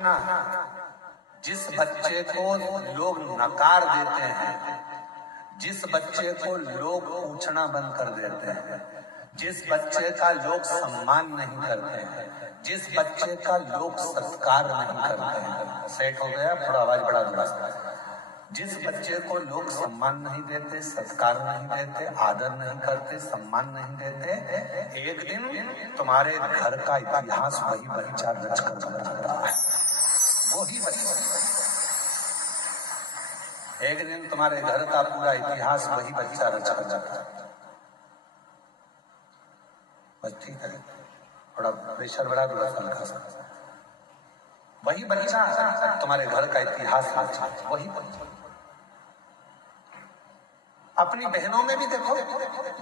जिस बच्चे को लोग नकार देते हैं, जिस बच्चे को लोग पूछना बंद कर देते हैं, जिस बच्चे का लोग सम्मान नहीं करते हैं, जिस बच्चे का लोग सत्कार नहीं करते हैं, सेट हो गया, थोड़ा आवाज बढ़ा दूंगा। जिस बच्चे को लोग सम्मान नहीं देते, सत्कार नहीं देते, आदर नहीं करते, सम्मान नहीं देते, एक दिन तुम्हारे घर का इतिहास वही बच्चा रच कर बताता है। वही बच्चा, एक दिन तुम्हारे घर का पूरा इतिहास वही बच्चा रच कर जाता है। बस ठीक है, थोड़ा प्रेशर बढ़ा दूंगा हल्का सा। वही बच्चा तुम्हारे घर का इतिहास वही बच्चा। अपनी बहनों में भी देखो,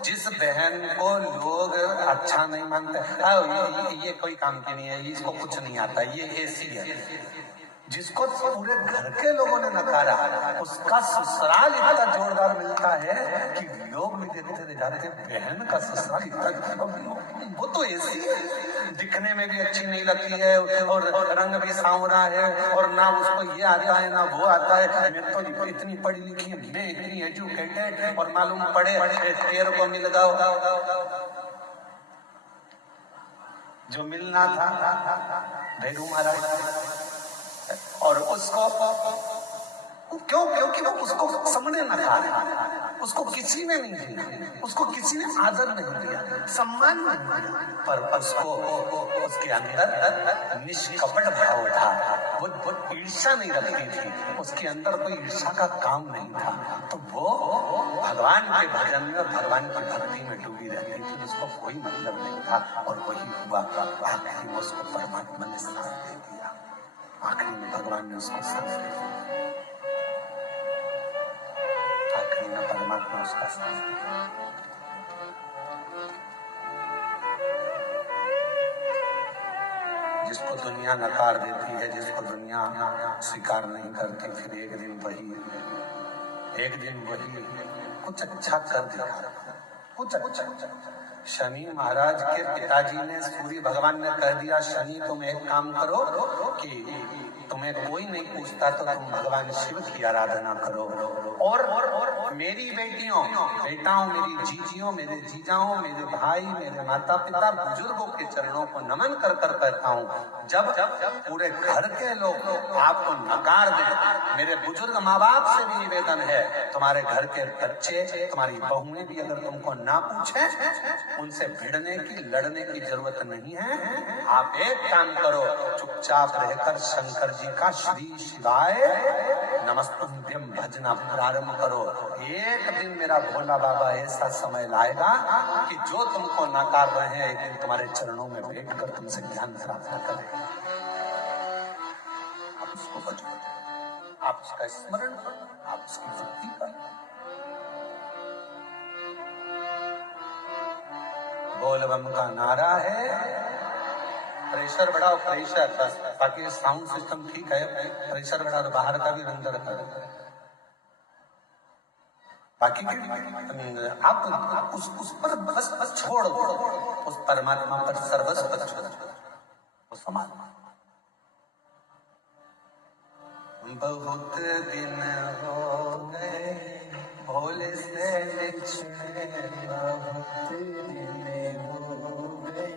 जिस बहन को लोग अच्छा नहीं मानते, ये कोई काम की नहीं है, इसको कुछ नहीं आता, ये ऐसी है, जिसको पूरे घर के लोगों ने नकारा, उसका ससुराल इतना जोरदार मिलता है कि लोग भी देखते रह जाते, बहन का ससुराल इतना, वो तो ऐसी है, दिखने में भी अच्छी नहीं लगती है और रंग भी सांवरा है और ना उसको ये आता है ना वो आता है। मैं तो इतनी पढ़ी लिखी है, मैं इतनी एजुकेटेड, और मालूम पड़े तेरे को मिल गया जो मिलना था भैरू महाराज, और उसको क्यों? क्योंकि वो उसको समझने न था, उसको किसी ने नहीं दिया, उसको किसी ने आदर नहीं दिया, सम्मान नहीं दिया, पर उसको उसके अंदर निष्कपट भाव था, वो ईर्ष्या नहीं रखती थी, उसके अंदर कोई ईर्ष्या का काम नहीं था, तो वो भगवान के भजन में और भगवान की भक्ति में डूबी रहती थी, उसको कोई मतलब नहीं था। और वही हुआ, आखिरी में उसको परमात्मा ने साथ दे दिया, आखिरी में भगवान ने उसको साथ दिया, आखिरी में परमात्मा उसका साथ दिया। जिसको दुनिया नकार देती है, जिसको दुनिया स्वीकार नहीं करती, फिर एक दिन वही कुछ अच्छा कर दिया, कुछ अच्छा। शनि महाराज के पिताजी ने, सूर्य भगवान ने कह दिया, शनि तुम एक काम करो कि तुम्हें कोई नहीं पूछता तो तुम भगवान शिव की आराधना करो, और मेरी बेटाओं, मेरी जीजियों, मेरे जीजाओं, मेरे भाई, मेरे माता पिता, बुजुर्गों के चरणों को नमन कर कहता हूँ, जब पूरे घर के लोग आपको नकार दें, मेरे बुजुर्ग माँ बाप से भी निवेदन है, तुम्हारे घर के बच्चे, तुम्हारी बहुएं भी अगर तुमको ना पूछे, उनसे भिड़ने की, लड़ने की जरूरत नहीं है। आप एक काम करो, चुपचाप रहकर शंकर जी का श्री शिवाय नमस्तुभ्यं भजना प्रारंभ करो। एक दिन मेरा भोला बाबा ऐसा समय लाएगा कि जो तुमको नकार रहे हैं, एक दिन तुम्हारे चरणों में बैठकर तुमसे ज्ञान प्राप्त करेगा। आप उसको बचो, आप उसका स्मरण करो, आप उसकी भक्ति करो। बोलबम का नारा है, प्रेशर बढ़ाओ, प्रेशर, बाकी साउंड सिस्टम ठीक है, प्रेशर बढ़ा दो, बाहर का भी अंदर का, बाकी आप उस पर बस छोड़ दो, उस परमात्मा पर सर्वस्व छोड़ दो, वो समान। बहुत दिन हो गए भोले से बिछड़े, बहुत दिन हो गए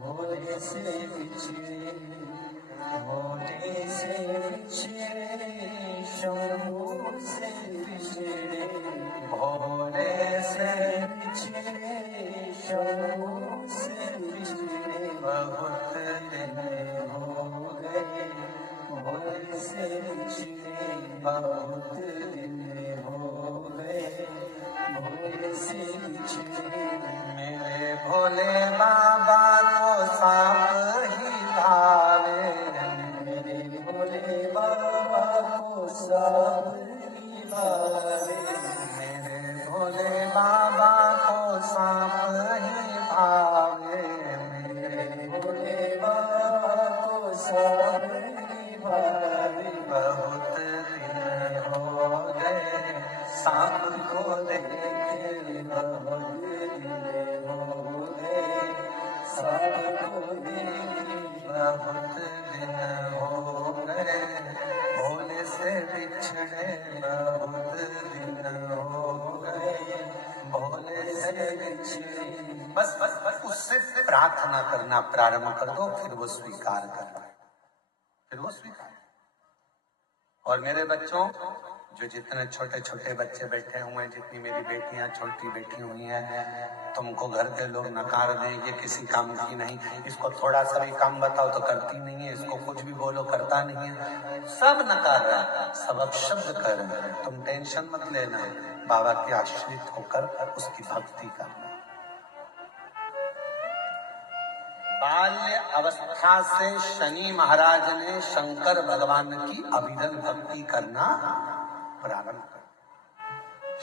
भोले से बिछड़े, भोले से बिछड़े, शंभू से बिछड़े, भोले से बिछड़े, शंभू से बिछड़े, बहुत दिन हो गए भोले से बिछड़े, बहुत दिन हो गए भोले से बिछड़े। मेरे भोले बाबा को सांप ही भावे, मेरे भोले बाबा को सांप ही भावे, मेरे भोले बाबा को सांप ही भावे, मेरे भोले बाबा को सांप ही भावे। बहुत दिन हो गए सांप को देखे, बहुत दिन हो गए सांप को देखे, बहुत दिन हो उससे प्रार्थना करना प्रारंभ कर दो, फिर वो स्वीकार करना, फिर वो स्वीकार। और मेरे बच्चों, जो जितने छोटे छोटे बच्चे बैठे हुए हैं, जितनी मेरी बेटियां छोटी बैठी हुई हैं, तुमको घर के लोग नकार दे, ये किसी काम की नहीं, इसको थोड़ा सा भी काम बताओ तो करती नहीं है, इसको कुछ भी बोलो करता नहीं है, सब नकार रहा है, सब अपशब्द कर रहे हैं। तुम टेंशन मत लेना, बाबा के आश्रित होकर उसकी भक्ति करना। बाल्य अवस्था से शनि महाराज ने शंकर भगवान की अविरल भक्ति करना प्रारंभ कर।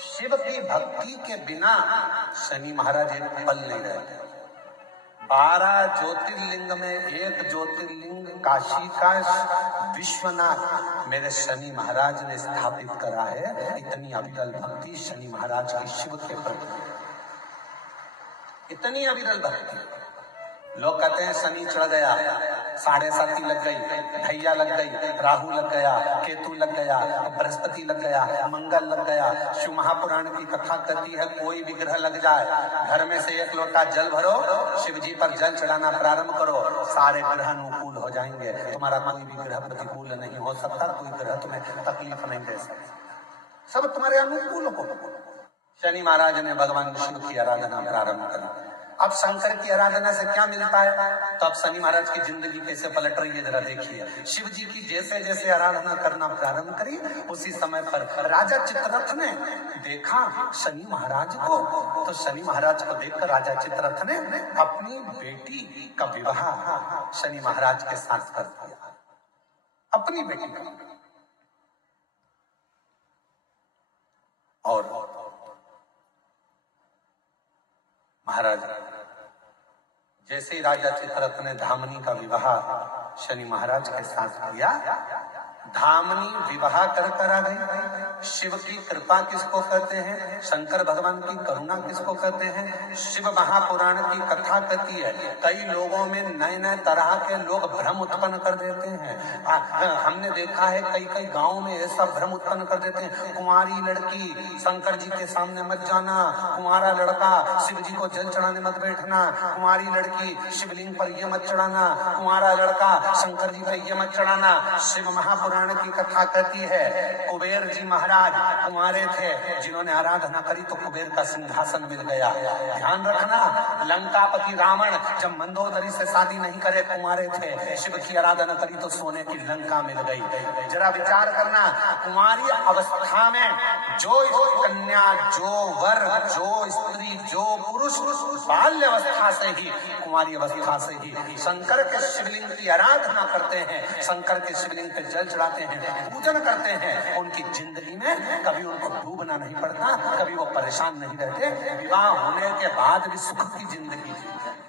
शिव की भक्ति के बिना शनि महाराज एक पल नहीं रहते। 12 ज्योतिर्लिंग में एक ज्योतिर्लिंग काशी का विश्वनाथ मेरे शनि महाराज ने स्थापित करा है। इतनी अविरल भक्ति शनि महाराज की शिव के प्रति, इतनी अविरल भक्ति। लोग कहते हैं शनि चढ़ गया, 7.5 लग गई, ढैया लग गई, राहु लग गया, केतु लग गया, बृहस्पति लग गया, मंगल लग गया। शिव महापुराण की कथा कहती है कोई विग्रह लग जाए, घर में से 1 लोटा जल भरो, शिव जी पर जल चढ़ाना प्रारंभ करो, सारे ग्रह अनुकूल हो जाएंगे। तुम्हारा कोई भी ग्रह प्रतिकूल नहीं हो सकता, कोई ग्रह तुम्हें तकलीफ नहीं दे सकता, सब तुम्हारे अनुकूल हो। शनि महाराज ने भगवान शिव की आराधना प्रारंभ करी। अब शंकर की आराधना से क्या मिलता है? तो अब शनि महाराज की जिंदगी कैसे पलट रही है जरा देखिए। शिव जी की जैसे जैसे आराधना करना प्रारंभ करी, उसी समय पर राजा चित्ररथ ने देखा शनि महाराज को, तो शनि महाराज को देखकर राजा चित्ररथ ने अपनी बेटी का विवाह शनि महाराज के साथ कर दिया, अपनी बेटी का। और महाराज जैसे ही राजा चित्ररथ ने धामनी का विवाह शनि महाराज के साथ किया, धामनी विवाह कर आ गई। शिव की कृपा किसको कहते हैं? शंकर भगवान की करुणा किसको कहते हैं? शिव महापुराण की कथा कहती है कई लोगों में नए नए तरह के लोग भ्रम उत्पन्न कर देते हैं। हमने देखा है कई गांवों में ऐसा भ्रम उत्पन्न कर देते हैं, कुंवारी लड़की शंकर जी के सामने मत जाना, कुंवारा लड़का शिव जी को जल चढ़ाने मत बैठना, कुंवारी लड़की शिवलिंग पर ये मत चढ़ाना, कुंवारा लड़का शंकर जी पर ये मत चढ़ाना। शिव महापुराण की कथा कहती है कुबेर जी महाराज कुंवारे थे, जिन्होंने आराधना करी तो कुबेर का सिंहासन मिल गया। ध्यान रखना, लंकापति रावण जब मंदोदरी से शादी नहीं करे, कुंवारे थे, शिव की आराधना करी तो सोने की लंका मिल गई। जरा विचार करना, कुंवारी अवस्था में जो कन्या, जो वर, जो स्त्री, जो पुरुष बाल्य अवस्था से ही, कुंवारी अवस्था से ही शंकर के शिवलिंग की आराधना करते हैं, शंकर के शिवलिंग पे जल चढ़ाते हैं, पूजन करते हैं, उनकी जिंदगी में कभी उनको डूबना नहीं पड़ता, कभी वो परेशान नहीं रहते, विवाह होने के बाद भी सुख की जिंदगी जीते।